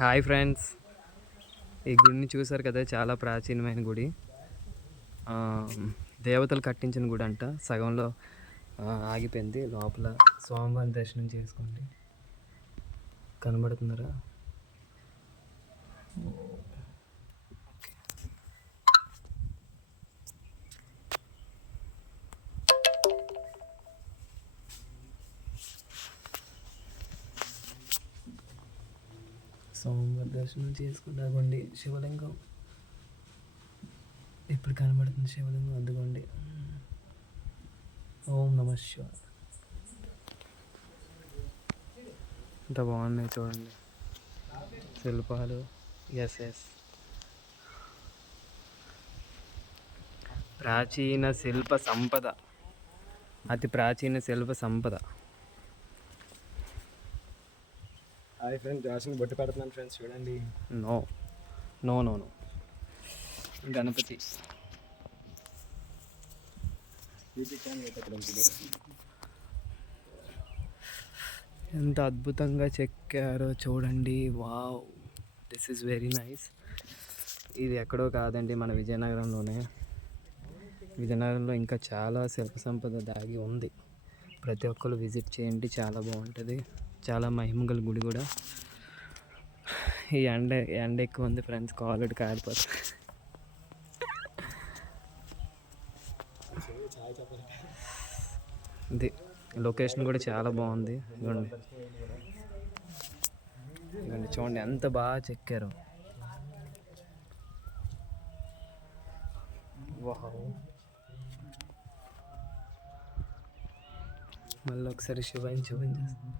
Hi friends, ఈ గుడిని చూసారు కదా, చాలా ప్రాచీనమైన గుడి. దేవతలు కట్టించిన గుడి అంట. సగంలో ఆగిపోయింది. లోపల స్వామివారి దర్శనం చేసుకోండి. కనబడుతున్నారా? స్వామివారి దర్శనం చేసుకుంటాగోండి. శివలింగం ఇప్పుడు కనబడుతుంది. శివలింగం అద్దుకోండి. ఓం నమ శివాయ. ఎంత బాగున్నాయి చూడండి శిల్పాలు. ఎస్ ప్రాచీన శిల్ప సంపద, అతి ప్రాచీన శిల్ప సంపద. హాయ్ ఫ్రెండ్స్, జాస్ని బొట్టు పెడుతున్నాను ఫ్రెండ్స్, చూడండి. No no no no Ganapati. ఎంత అద్భుతంగా చెక్కారో చూడండి. Wow, this is very nice. ఇది ఎక్కడో కాదండి, మన విజయనగరంలోనే. విజయనగరంలో ఇంకా చాలా శిల్ప సంపద దాగి ఉంది. ప్రతి ఒక్కరు విజిట్ చేయండి, చాలా బాగుంటుంది. చాలా మహిమగల గుడి కూడా. ఈ ఎండ ఎక్కువ ఉంది ఫ్రెండ్స్, కాలుడి కాలిపోతుంది. ఇది లొకేషన్ కూడా చాలా బాగుంది. ఇదిగోండి చూడండి ఎంత బాగా చెక్కారు. వావ్. మళ్ళీ ఒకసారి శివాయిని చూపించేస్తాను.